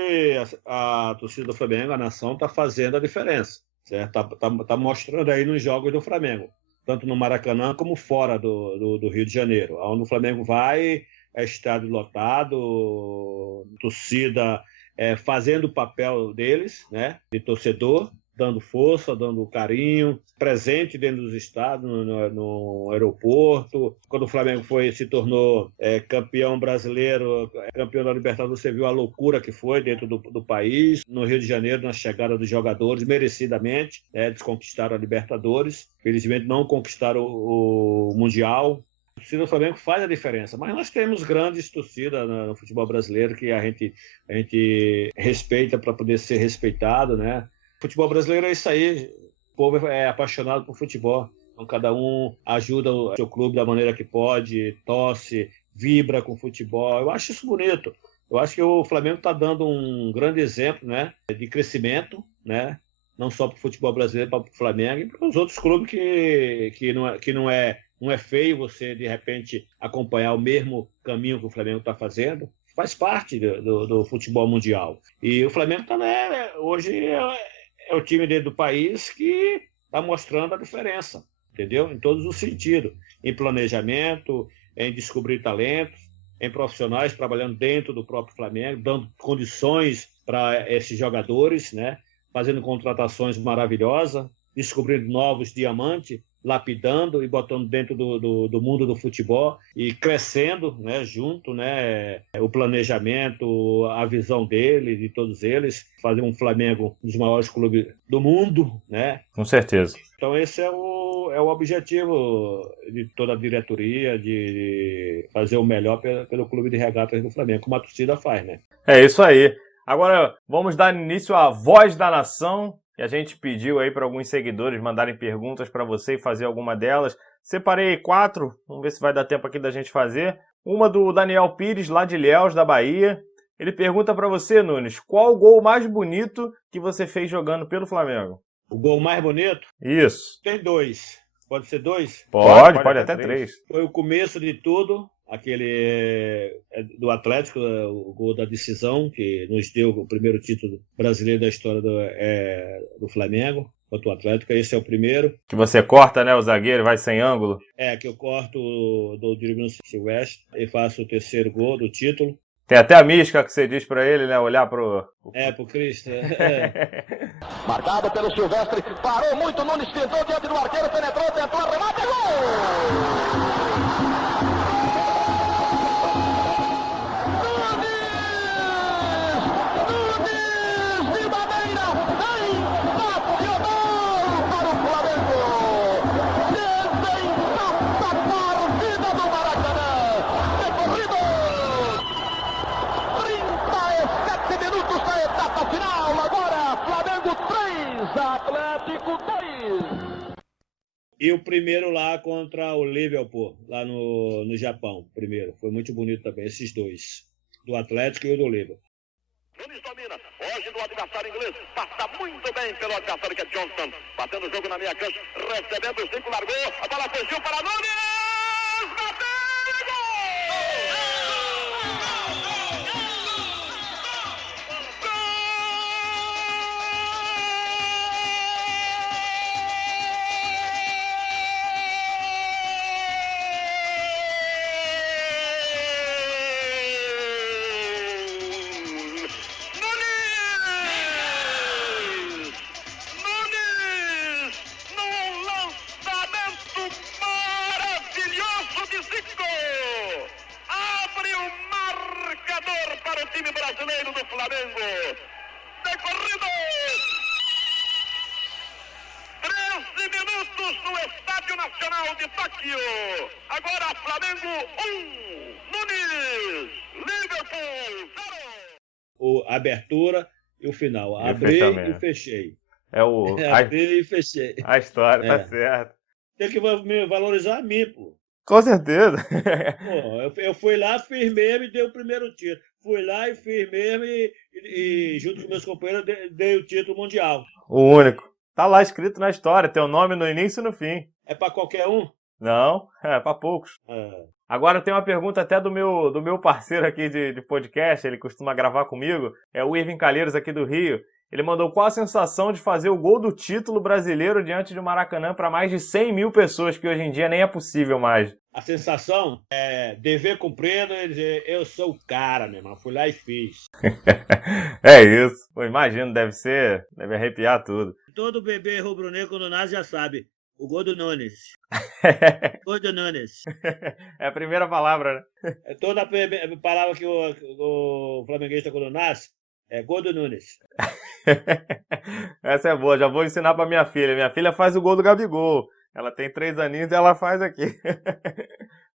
a torcida do Flamengo, a nação, está fazendo a diferença. Certo? Tá mostrando aí nos jogos do Flamengo. Tanto no Maracanã como fora do Rio de Janeiro. Onde o Flamengo vai, é estádio lotado, torcida fazendo o papel deles, né, de torcedor, dando força, dando carinho, presente dentro dos estados, no aeroporto. Quando o Flamengo se tornou campeão brasileiro, campeão da Libertadores, você viu a loucura que foi dentro do país. No Rio de Janeiro, na chegada dos jogadores, merecidamente, eles conquistaram a Libertadores. Felizmente não conquistaram o Mundial. A torcida do Flamengo faz a diferença, mas nós temos grandes torcidas no futebol brasileiro que a gente respeita para poder ser respeitado, né? O futebol brasileiro é isso aí, o povo é apaixonado por futebol, então cada um ajuda o seu clube da maneira que pode, torce, vibra com o futebol. Eu acho isso bonito. Eu acho que o Flamengo está dando um grande exemplo, né, de crescimento, né? Não só para o futebol brasileiro, para o Flamengo e para os outros clubes que não é feio você, de repente, acompanhar o mesmo caminho que o Flamengo está fazendo. Faz parte do futebol mundial. E o Flamengo também, hoje, é o time dentro do país que está mostrando a diferença, entendeu? Em todos os sentidos. Em planejamento, em descobrir talentos, em profissionais trabalhando dentro do próprio Flamengo, dando condições para esses jogadores, né? Fazendo contratações maravilhosas, descobrindo novos diamantes, lapidando e botando dentro do mundo do futebol e crescendo, né, junto, né, o planejamento, a visão dele, de todos eles, fazer um Flamengo um dos maiores clubes do mundo, né? Com certeza. Então esse é o objetivo de toda a diretoria, de fazer o melhor pelo clube de regatas do Flamengo, como a torcida faz, né? É isso aí. Agora vamos dar início à Voz da Nação. E a gente pediu aí para alguns seguidores mandarem perguntas para você e fazer alguma delas. Separei 4, vamos ver se vai dar tempo aqui da gente fazer. Uma do Daniel Pires, lá de Ilhéus, da Bahia. Ele pergunta para você, Nunes, qual o gol mais bonito que você fez jogando pelo Flamengo? O gol mais bonito? Isso. Tem 2. Pode ser 2? Pode até 3. Foi o começo de tudo. Aquele do Atlético, o gol da decisão, que nos deu o primeiro título brasileiro da história do Flamengo, contra o Atlético. Esse é o primeiro. Que você corta, né, o zagueiro, vai sem ângulo. Que eu corto do Divino Silvestre e faço o terceiro gol do título. Tem até a mística que você diz pra ele, né, olhar pro Cristo. Marcado pelo Silvestre, parou muito, Nunes tentou diante do arqueiro, penetrou, tentou, arremate, gol! E o primeiro lá contra o Liverpool, lá no Japão, primeiro. Foi muito bonito também, esses dois. Do Atlético e o do Liverpool. Nunes domina, hoje do adversário inglês, passa muito bem pelo adversário que é Johnson. Batendo o jogo na minha cancha, recebendo o 5, largou, a bola fugiu para Nunes! Bateu! Brasileiro do Flamengo, decorrido 13 minutos no Estádio Nacional de Tóquio. Agora Flamengo 1, Nunes, Liverpool 0. A abertura e o final. Abri e fechei. Abri e fechei. A história, tá certo. Tem que me valorizar a mim, pô. Com certeza. Pô, eu fui lá, fiz mesmo e dei o primeiro título. Fui lá e fiz mesmo e junto com meus companheiros, dei o título mundial. O único. Tá lá escrito na história, teu nome no início e no fim. É pra qualquer um? Não, é pra poucos. Agora tem uma pergunta até do meu parceiro aqui de podcast, ele costuma gravar comigo, é o Irving Calheiros aqui do Rio. Ele mandou: qual a sensação de fazer o gol do título brasileiro diante do Maracanã para mais de 100 mil pessoas, que hoje em dia nem é possível mais? a sensação é dever cumprido e dizer, eu sou o cara, meu irmão, fui lá e fiz. É isso. Pô, imagino, deve arrepiar tudo. Todo bebê rubro-negro quando nasce já sabe, o gol do Nunes. Gol do Nunes. É a primeira palavra, né? É toda a palavra que o flamenguista quando nasce é gol do Nunes. Essa é boa, já vou ensinar pra minha filha. Minha filha faz o gol do Gabigol. Ela tem 3 aninhos e ela faz aqui.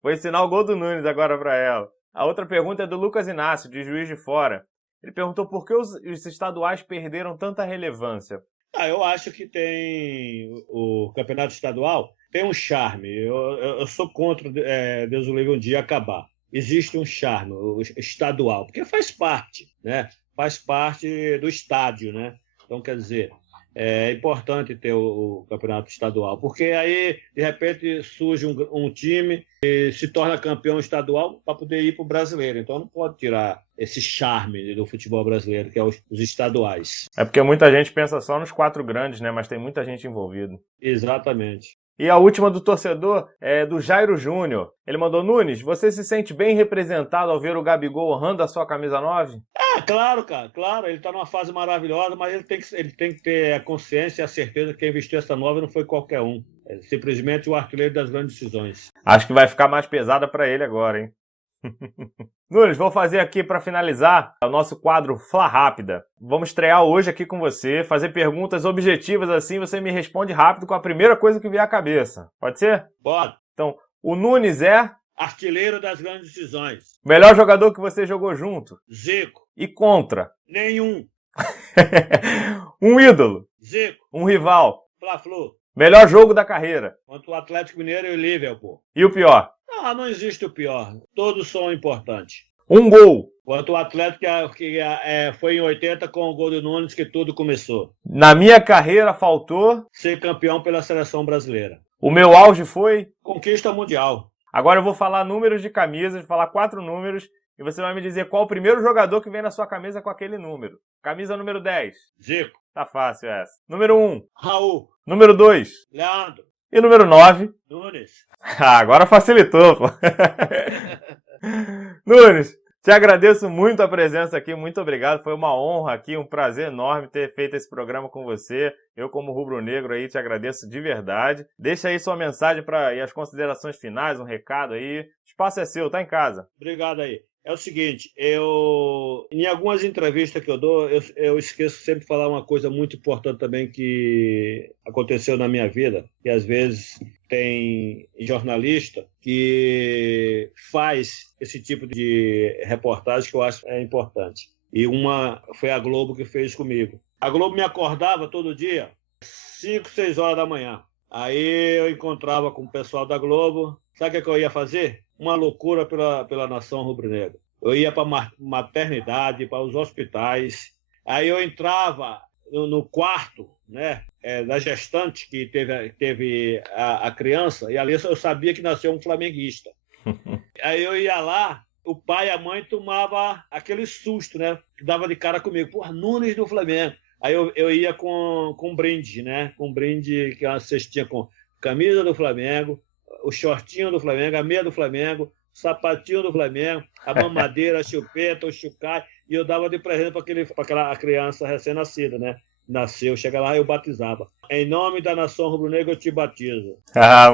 Vou ensinar o gol do Nunes agora pra ela. A outra pergunta é do Lucas Inácio, de Juiz de Fora. Ele perguntou por que os estaduais perderam tanta relevância. Eu acho que tem o campeonato estadual, tem um charme. Eu sou contra Deus o livre um dia acabar. Existe um charme o estadual, porque faz parte, né? Faz parte do estádio, né? Então, quer dizer, é importante ter o campeonato estadual, porque aí, de repente, surge um time e se torna campeão estadual para poder ir para o brasileiro. Então, não pode tirar esse charme do futebol brasileiro, que é os estaduais. É porque muita gente pensa só nos 4 grandes, né? Mas tem muita gente envolvida. Exatamente. E a última do torcedor é do Jairo Júnior. Ele mandou: Nunes, você se sente bem representado ao ver o Gabigol honrando a sua camisa 9? Claro, cara, claro. Ele está numa fase maravilhosa, mas ele tem que ter a consciência e a certeza que quem vestiu essa 9 não foi qualquer um. É simplesmente o artilheiro das grandes decisões. Acho que vai ficar mais pesada para ele agora, hein? Nunes, vou fazer aqui para finalizar o nosso quadro Fla Rápida. Vamos estrear hoje aqui com você, fazer perguntas objetivas assim, você me responde rápido com a primeira coisa que vier à cabeça. Pode ser? Pode. Então, o Nunes é? Artilheiro das grandes decisões. Melhor jogador que você jogou junto? Zico. E contra? Nenhum. Um ídolo? Zico. Um rival? Fla-Flu. Melhor jogo da carreira? Contra o Atlético Mineiro e o Liverpool. E o pior? Não existe o pior. Todos são importantes. Um gol? Quanto o Atlético que foi em 80 com o gol do Nunes que tudo começou. Na minha carreira faltou ser campeão pela seleção brasileira. O meu auge foi? Conquista mundial. Agora eu vou falar números de camisas, vou falar 4 números e você vai me dizer qual o primeiro jogador que vem na sua camisa com aquele número. Camisa número 10. Zico. Tá fácil essa. Número 1. Raul. Número 2. Leandro. E número 9. Nunes. Agora facilitou, pô. Nunes, te agradeço muito a presença aqui, muito obrigado. Foi uma honra aqui, um prazer enorme ter feito esse programa com você. Eu, como rubro-negro, aí te agradeço de verdade. Deixa aí sua mensagem e as considerações finais, um recado aí. O espaço é seu, tá em casa. Obrigado aí. É o seguinte, em algumas entrevistas que eu dou, eu esqueço sempre de falar uma coisa muito importante também que aconteceu na minha vida, que às vezes tem jornalista que faz esse tipo de reportagem que eu acho importante. E uma foi a Globo que fez comigo. A Globo me acordava todo dia, 5, 6 horas da manhã. Aí eu encontrava com o pessoal da Globo. Sabe o que eu ia fazer? Uma loucura pela nação rubro-negra. Eu ia para a maternidade, para os hospitais. Aí eu entrava no quarto, né, da gestante que teve a criança, e ali eu sabia que nasceu um flamenguista. Aí eu ia lá, o pai e a mãe tomavam aquele susto, né, que dava de cara comigo. Porra, Nunes do Flamengo. Aí eu ia com um brinde, né, com um brinde que é uma cestinha com camisa do Flamengo, o shortinho do Flamengo, a meia do Flamengo, o sapatinho do Flamengo, a mamadeira, a chupeta, o chucai, e eu dava de presente para aquela criança recém-nascida, né? Nasceu, chega lá e eu batizava. Em nome da nação rubro-negra eu te batizo.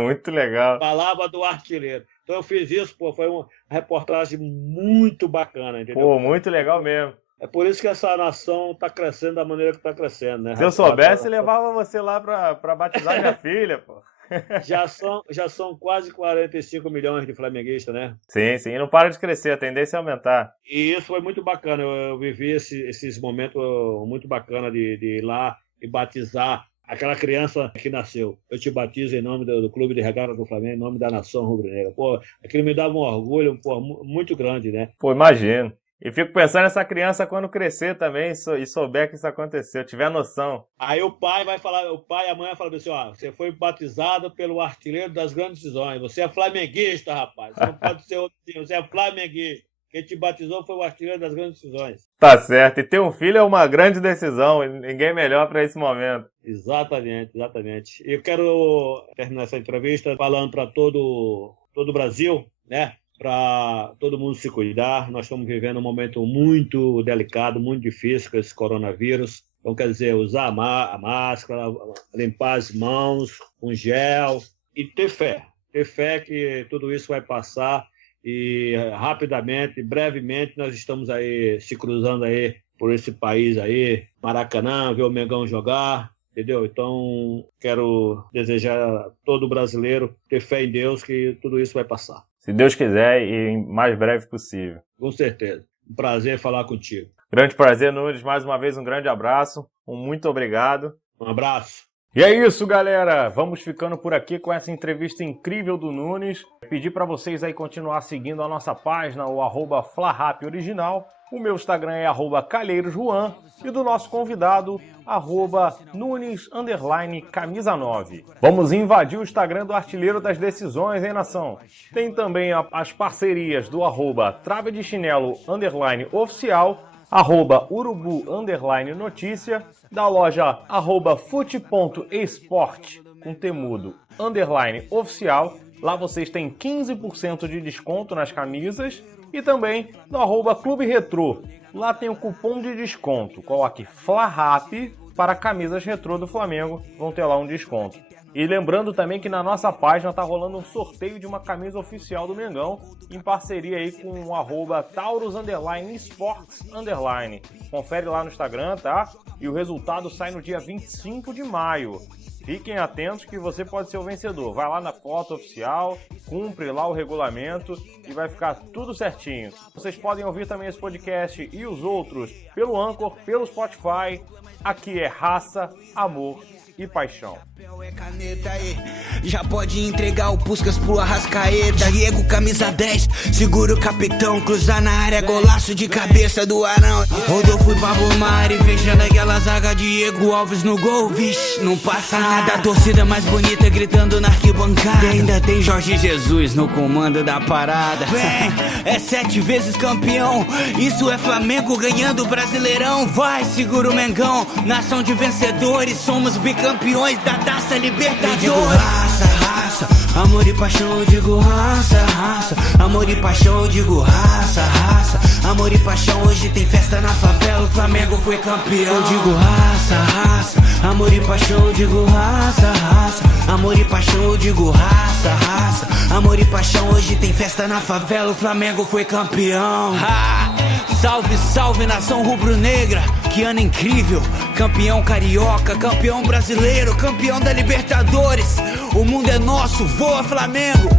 Muito legal. Palavra do artilheiro. Então eu fiz isso, foi uma reportagem muito bacana, entendeu? Muito legal mesmo. É por isso que essa nação está crescendo da maneira que está crescendo, né? Se eu soubesse, levava você lá para batizar minha filha, pô. Já são quase 45 milhões de flamenguistas, né? Sim, e não para de crescer, a tendência é aumentar. E isso foi muito bacana, eu vivi esses momentos muito bacanas de ir lá e batizar aquela criança que nasceu. Eu te batizo em nome do Clube de Regatas do Flamengo, em nome da nação rubro-negra. Pô, aquilo me dava um orgulho muito grande, né? Pô, imagino. E fico pensando nessa criança quando crescer também e souber que isso aconteceu, tiver noção. Aí o pai e a mãe vai falar assim, ó, você foi batizado pelo artilheiro das grandes decisões. Você é flamenguista, rapaz. Você não pode ser outro time, você é flamenguista. Quem te batizou foi o artilheiro das grandes decisões. Tá certo. E ter um filho é uma grande decisão. Ninguém melhor para esse momento. Exatamente. Eu quero terminar essa entrevista falando para todo todo o Brasil, né? Para todo mundo se cuidar. Nós estamos vivendo um momento muito delicado, muito difícil com esse coronavírus. Então, quer dizer, usar a máscara, limpar as mãos com gel e ter fé que tudo isso vai passar e rapidamente, brevemente, nós estamos aí se cruzando aí por esse país aí, Maracanã, ver o Mengão jogar, entendeu? Então, quero desejar a todo brasileiro ter fé em Deus que tudo isso vai passar. Se Deus quiser e em mais breve possível. Com certeza. Um prazer falar contigo. Grande prazer, Nunes. Mais uma vez, um grande abraço. Muito obrigado. Um abraço. E é isso, galera. Vamos ficando por aqui com essa entrevista incrível do Nunes. Pedir para vocês aí continuar seguindo a nossa página, o @FlaRapOriginal. O meu Instagram é @CalheirosJuan e do nosso convidado, @Nunes_camisa9. Vamos invadir o Instagram do Artilheiro das Decisões, hein, nação? Tem também as parcerias do @TraveDeChinelo_oficial, @Urubu_notícia, da loja @fute.esport, com temudo, _oficial. Lá vocês têm 15% de desconto nas camisas. E também no @Clube Retrô. Lá tem o cupom de desconto. Coloque FlaRap para camisas retrô do Flamengo. Vão ter lá um desconto. E lembrando também que na nossa página tá rolando um sorteio de uma camisa oficial do Mengão, em parceria aí com o @Taurus_Sports_. Confere lá no Instagram, tá? E o resultado sai no dia 25 de maio. Fiquem atentos que você pode ser o vencedor. Vai lá na foto oficial, cumpre lá o regulamento e vai ficar tudo certinho. Vocês podem ouvir também esse podcast e os outros pelo Anchor, pelo Spotify. Aqui é raça, amor e paixão. Já pode entregar o Puskas pro Arrascaeta. Diego, camisa 10, segura o capitão. Cruzar na área, golaço de cabeça do Arão. Rodolfo e Pablo Mari, fechando aquela zaga. Diego Alves no gol, vixe, não passa nada. A torcida mais bonita gritando na arquibancada. E ainda tem Jorge Jesus no comando da parada. Vem, é 7 vezes campeão. Isso é Flamengo ganhando o Brasileirão. Vai, segura o Mengão, nação de vencedores. Somos bicampeões da Taça Libertadores. Eu digo raça, raça, amor e paixão. Eu digo raça, raça, amor e paixão. Eu digo raça, raça, amor e paixão. Hoje tem festa na favela, o Flamengo foi campeão. Eu digo raça, raça, amor e paixão. Eu digo raça, raça, amor e paixão. Eu digo raça, raça, amor e paixão. Hoje tem festa na favela, o Flamengo foi campeão. Salve, salve, nação rubro-negra, que ano incrível. Campeão carioca, campeão brasileiro, campeão da Libertadores. O mundo é nosso, voa Flamengo.